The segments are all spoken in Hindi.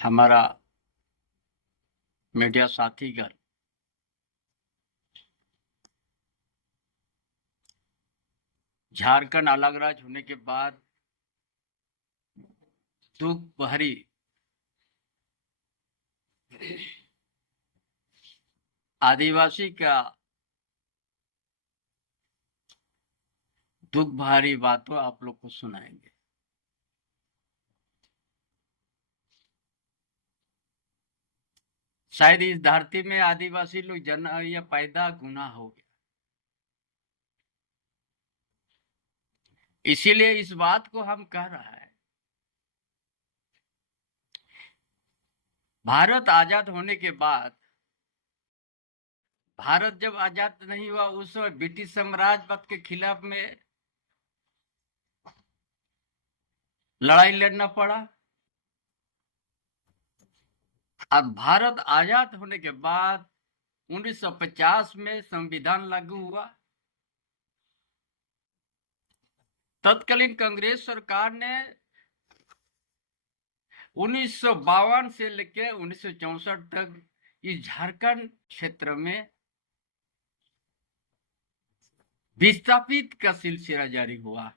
हमारा मीडिया साथीगण झारखंड अलग राज्य होने के बाद दुख भरी आदिवासी का दुख भरी बातों आप लोग को सुनाएंगे। शायद इस धरती में आदिवासी लोग जन्म या पैदा गुनाह हो गया, इसीलिए इस बात को हम कह रहा है। भारत आजाद होने के बाद, भारत जब आजाद नहीं हुआ उस समय ब्रिटिश साम्राज्यवाद के खिलाफ में लड़ाई लड़ना पड़ा। अब भारत आजाद होने के बाद 1950 में संविधान लागू हुआ। तत्कालीन कांग्रेस सरकार ने 1952 से लेकर 1964 तक इस झारखंड क्षेत्र में विस्थापित का सिलसिला जारी हुआ।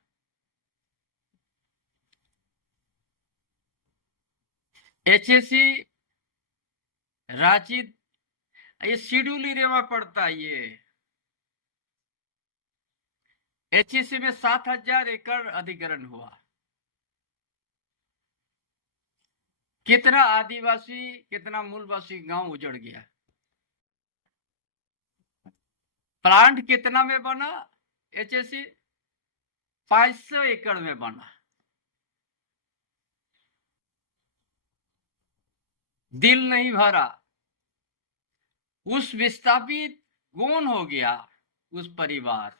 एचएसी रांची, ये शेड्यूल एरिया में पड़ता है। ये एचएसी में 7,000 एकड़ अधिग्रहण हुआ। कितना आदिवासी, कितना मूलवासी गांव उजड़ गया। प्लांट कितना में बना? एचएसी 500 एकड़ में बना। दिल नहीं भरा, उस विस्थापित कौन हो गया? उस परिवार।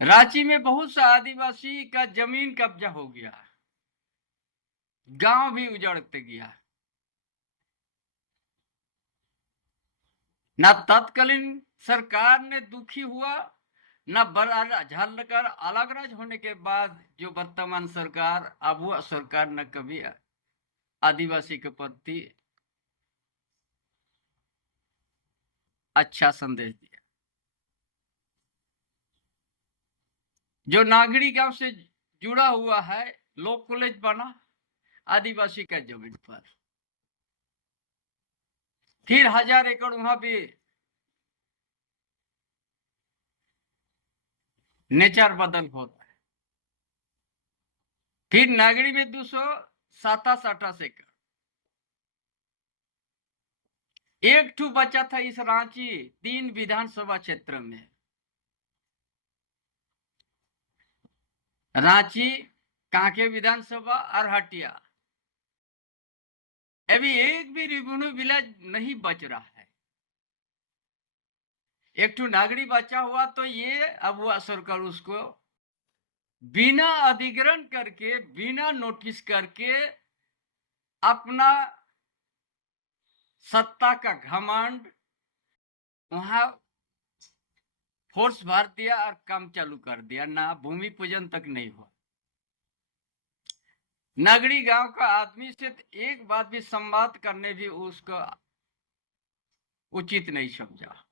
रांची में बहुत सा आदिवासी का जमीन कब्जा हो गया, गांव भी उजड़ते गया। ना तत्कालीन सरकार ने दुखी हुआ, न झारखंड अलग राज्य होने के बाद जो वर्तमान सरकार, अब वो सरकार न कभी आदिवासी के प्रति अच्छा संदेश दिया। जो नागरी गांव से जुड़ा हुआ है, लॉ कॉलेज बना आदिवासी का जमीन पर। फिर 1000 एकड़ वहां भी नेचर बदल होता है। फिर नागरी में 227 एकड़। एक ठू बचा था इस रांची 3 विधानसभा क्षेत्र में, रांची, कांके विधानसभा और हटिया। अभी एक भी रेवेन्यू विलेज नहीं बच रहा है। एक ठू नागरी बचा हुआ, तो ये अब वह सरकार उसको बिना अधिग्रहण करके, बिना नोटिस करके अपना सत्ता का घमंड वहां फोर्स भर दिया और काम चालू कर दिया। ना भूमि पूजन तक नहीं हुआ। नगरी गांव का आदमी से एक बात भी संवाद करने भी उसको उचित नहीं समझा।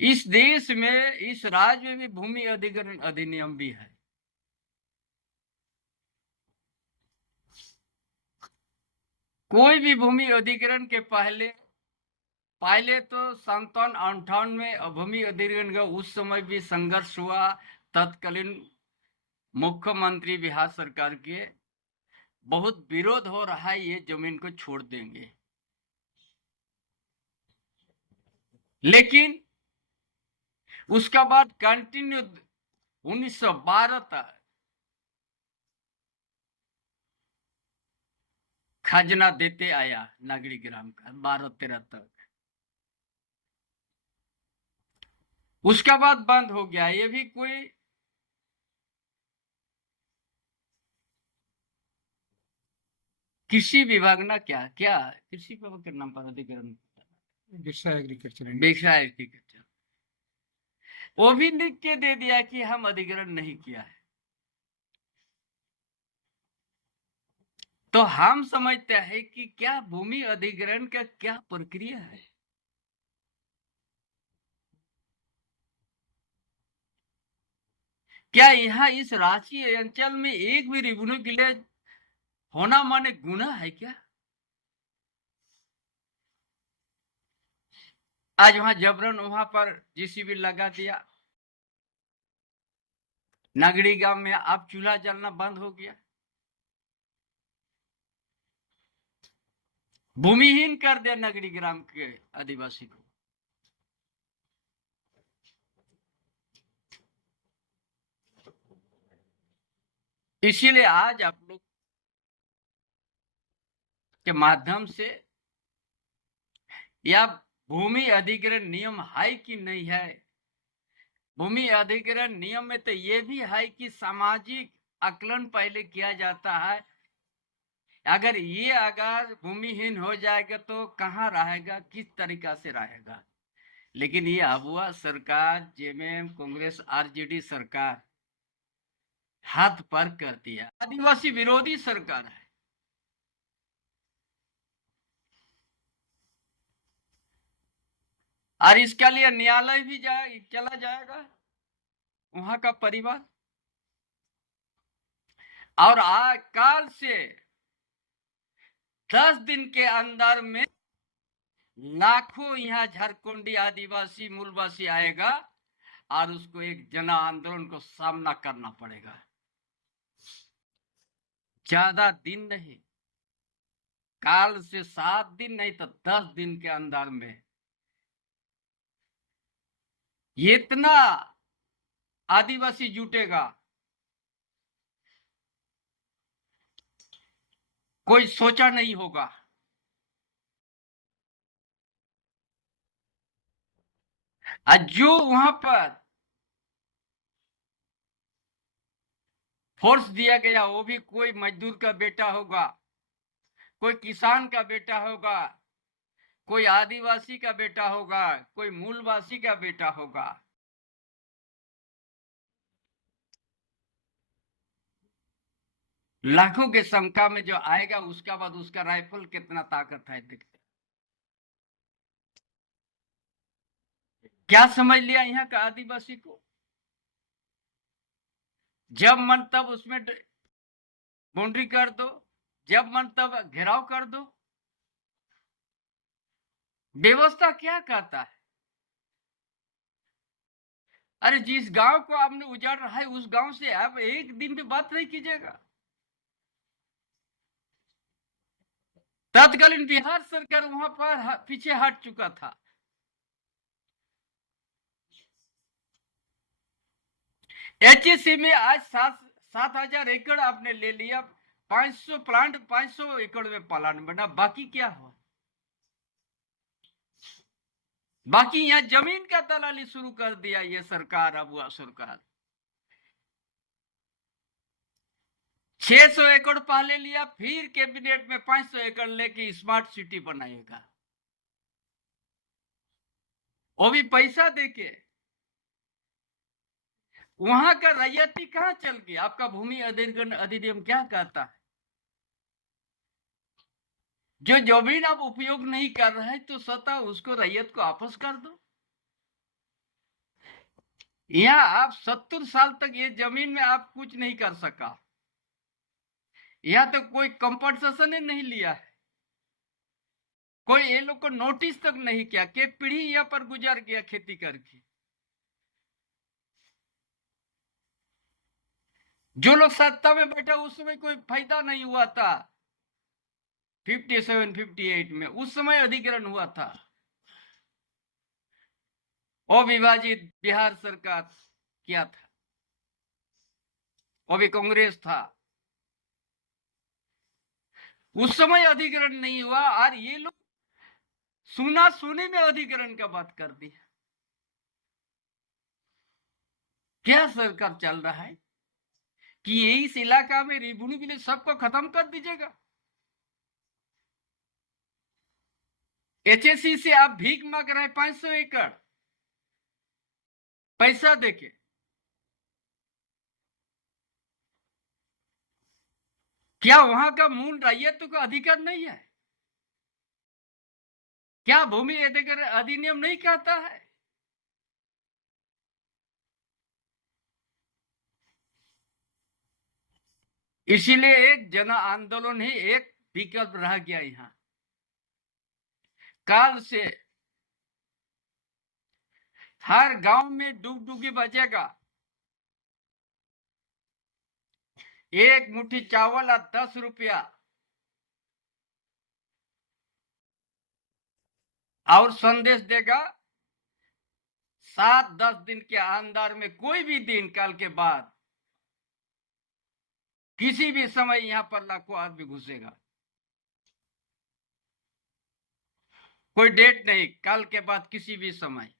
इस देश में, इस राज्य में भी भूमि अधिग्रहण अधिनियम भी है। कोई भी भूमि अधिग्रहण के पहले तो 57-58 में भूमि अधिग्रहण का उस समय भी संघर्ष हुआ। तत्कालीन मुख्यमंत्री बिहार सरकार के बहुत विरोध हो रहा है, ये जमीन को छोड़ देंगे। लेकिन उसका बाद कंटिन्यू 1912 तक खजना देते आया नागरी ग्राम का, 12-13 तक। उसका बाद बंद हो गया। ये भी कोई कृषि विभाग ना क्या कृषि विभाग के नाम पर अधिग्रहण, बिरसा एग्रीकल्चर। बिरसा एग्रीकल्चर। वो भी लिख के दे दिया कि हम अधिग्रहण नहीं किया है। तो हम समझते हैं कि क्या भूमि अधिग्रहण का क्या प्रक्रिया है। क्या यहाँ इस राष्ट्रीय अंचल में एक भी रेवेन्यू विलेज होना माने गुनाह है क्या? आज वहां जबरन वहां पर जेसीबी लगा दिया, नगड़ी गांव में अब चूल्हा जलना बंद हो गया, भूमिहीन कर दिया नगरी ग्राम के आदिवासी को। इसीलिए आज आप लोग के माध्यम से या भूमि अधिग्रहण नियम है कि नहीं है। भूमि अधिग्रहण नियम में तो ये भी है कि सामाजिक आकलन पहले किया जाता है। अगर भूमिहीन हो जाएगा तो कहाँ रहेगा, किस तरीका से रहेगा। लेकिन ये अबुआ सरकार, जेएमएम, कांग्रेस, आरजेडी सरकार हाथ पर कर दिया, आदिवासी विरोधी सरकार है। और इसके लिए न्यायालय भी चला जाएगा वहां का परिवार। और आज काल से 10 दिन के अंदर में लाखों यहाँ झारखंडी आदिवासी मूलवासी आएगा और उसको एक जन आंदोलन को सामना करना पड़ेगा। ज्यादा दिन नहीं, काल से 7 दिन नहीं तो 10 दिन के अंदर में इतना आदिवासी जुटेगा, कोई सोचा नहीं होगा। जो वहां पर फोर्स दिया गया वो भी कोई मजदूर का बेटा होगा, कोई किसान का बेटा होगा, कोई आदिवासी का बेटा होगा, कोई मूलवासी का बेटा होगा। लाखों के संख्या में जो आएगा उसका बाद उसका राइफल कितना ताकत है देखते। क्या समझ लिया यहाँ का आदिवासी को? जब मन तब उसमें बाउंड्री कर दो, जब मन तब घेराव कर दो। व्यवस्था क्या कहता है? अरे जिस गांव को आपने उजाड़ रहा है उस गांव से आप एक दिन भी बात नहीं कीजिएगा। तत्कालीन बिहार सरकार वहां पर पीछे हट चुका था। एचएसी में आज 7,000 एकड़ आपने ले लिया, 500 प्लांट, 500 एकड़ में प्लांट बना, बाकी क्या हुआ? बाकी यहाँ जमीन का दलाली शुरू कर दिया ये सरकार, अबुआ सरकार। 600 एकड़ पहले लिया, फिर कैबिनेट में 500 एकड़ लेके स्मार्ट सिटी बनाएगा, वो भी पैसा देके। वहां का रैयती कहां चल गया? आपका भूमि अधिग्रहण अधिनियम क्या कहता है? जो जमीन आप उपयोग नहीं कर रहे हैं तो सत्ता उसको रैयत को वापस कर दो। यहाँ आप 70 साल तक ये जमीन में आप कुछ नहीं कर सका, यहाँ तो कोई कंपनसेशन नहीं लिया है, कोई ये लोग को नोटिस तक नहीं किया कि पीढ़ी यहाँ पर गुजर गया खेती करके। जो लोग सत्ता में बैठा उस समय कोई फायदा नहीं हुआ था। 57, 58 में उस समय अधिग्रहण हुआ था, अविभाजित बिहार सरकार किया था, वो भी कांग्रेस था। उस समय अधिग्रहण नहीं हुआ और ये लोग सुना सुने में अधिग्रहण का बात कर दी। क्या सरकार चल रहा है कि इस इलाका में रेवेन्यू विलेज सबको खत्म कर दीजिएगा? एचएससी से आप भीख मांग रहे हैं 500 एकड़, पैसा देके। क्या वहां का मूल रैयत का अधिकार नहीं है? क्या भूमि अधिनियम नहीं कहता है? इसीलिए एक जन आंदोलन ही एक विकल्प रह गया। यहां काल से हर गांव में डुगडुगी बजेगा। एक मुट्ठी चावल और 10 रुपया, और संदेश देगा 7-10 दिन के अंदर में, कोई भी दिन काल के बाद किसी भी समय यहां पर लाखों आदमी घुसेगा। कोई डेट नहीं, काल के बाद किसी भी समय।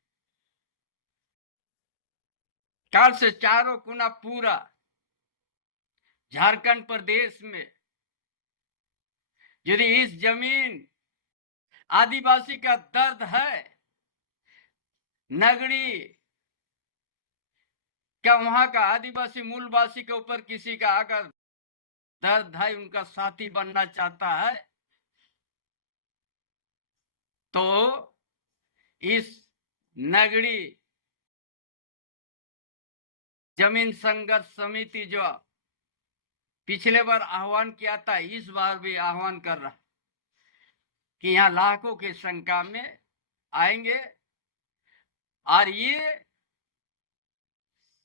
काल से चारों कोना पूरा झारखंड प्रदेश में यदि इस जमीन आदिवासी का दर्द है, नगरी क्या वहां का आदिवासी मूलवासी के ऊपर किसी का अगर दर्द है, उनका साथी बनना चाहता है, तो इस नगरी जमीन संघर्ष समिति जो पिछले बार आह्वान किया था, इस बार भी आह्वान कर रहा कि यहां लाखों की संख्या में आएंगे। और ये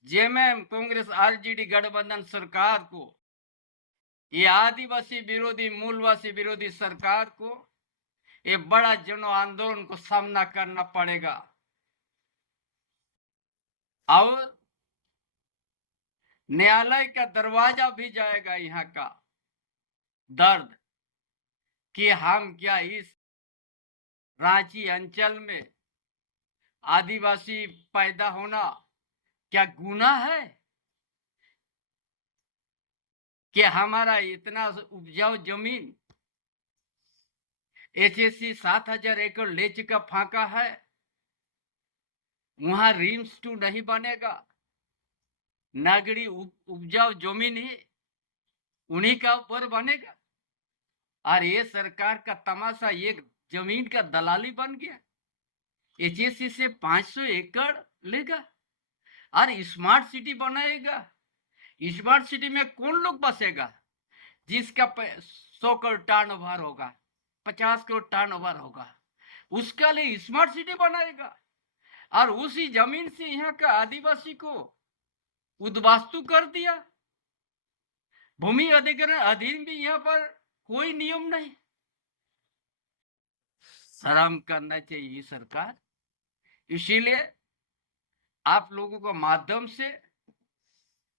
जेएमएम कांग्रेस आरजेडी गठबंधन सरकार को, ये आदिवासी विरोधी मूलवासी विरोधी सरकार को ये बड़ा जन आंदोलन को सामना करना पड़ेगा। और न्यायालय का दरवाजा भी जाएगा यहाँ का दर्द कि हम क्या इस रांची अंचल में आदिवासी पैदा होना क्या गुनाह है? कि हमारा इतना उपजाऊ जमीन एचएससी 7,000 एकड़ ले चुका फांका है, वहां रिम्स 2 नहीं बनेगा। नागरी उपजाऊ जमीन ही उन्हीं का ऊपर बनेगा। और ये सरकार का तमाशा एक जमीन का दलाली बन गया। एचएससी से 500 एकड़ लेगा और स्मार्ट सिटी बनाएगा। स्मार्ट सिटी में कौन लोग बसेगा? जिसका 100 करोड़ टर्नओवर होगा, 50 करोड़ टर्नओवर होगा, उसका लिए स्मार्ट सिटी बनाएगा। और उसी जमीन से यहाँ का आदिवासी को उद्वास्तु कर दिया। भूमि अधिग्रहण अधीन भी यहाँ पर कोई नियम नहीं। शर्म करना चाहिए सरकार। इसीलिए आप लोगों को माध्यम से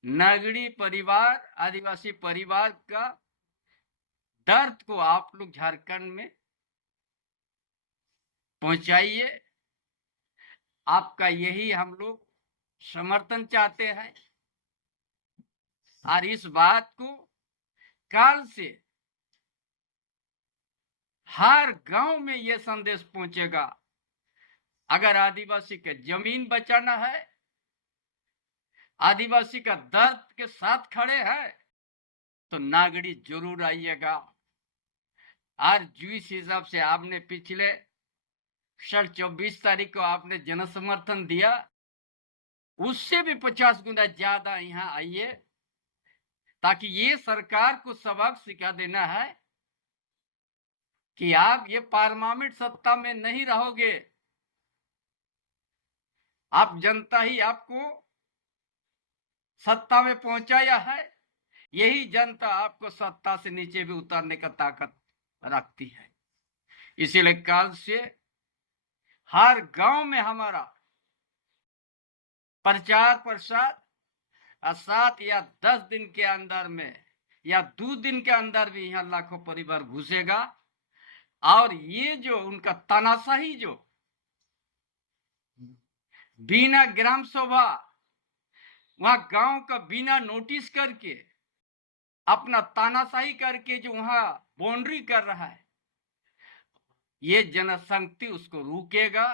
नागरी परिवार, आदिवासी परिवार का दर्द को आप लोग झारखंड में पहुंचाइए। आपका यही हम लोग समर्थन चाहते हैं। और इस बात को काल से हर गांव में यह संदेश पहुंचेगा, अगर आदिवासी के जमीन बचाना है, आदिवासी का दर्द के साथ खड़े हैं, तो नागरी जरूर आइएगा। और जिस हिसाब से आपने पिछले साल 24 तारीख को आपने जन समर्थन दिया, उससे भी 50 गुना ज्यादा यहाँ आइए, ताकि ये सरकार को सबक सिखा देना है कि आप ये पार्लियामेंट सत्ता में नहीं रहोगे, आप जनता ही आपको सत्ता में पहुंचाया है। यही जनता आपको सत्ता से नीचे भी उतारने का ताकत रखती है। इसीलिए काल से हर गांव में हमारा प्रचार प्रसार 7 या 10 दिन के अंदर में या 2 दिन के अंदर भी यहाँ लाखों परिवार घुसेगा। और ये जो उनका तानाशाही, जो बिना ग्राम सभा वहां गांव का बिना नोटिस करके अपना तानाशाही करके जो वहां बाउंड्री कर रहा है, ये जनशक्ति उसको रोकेगा।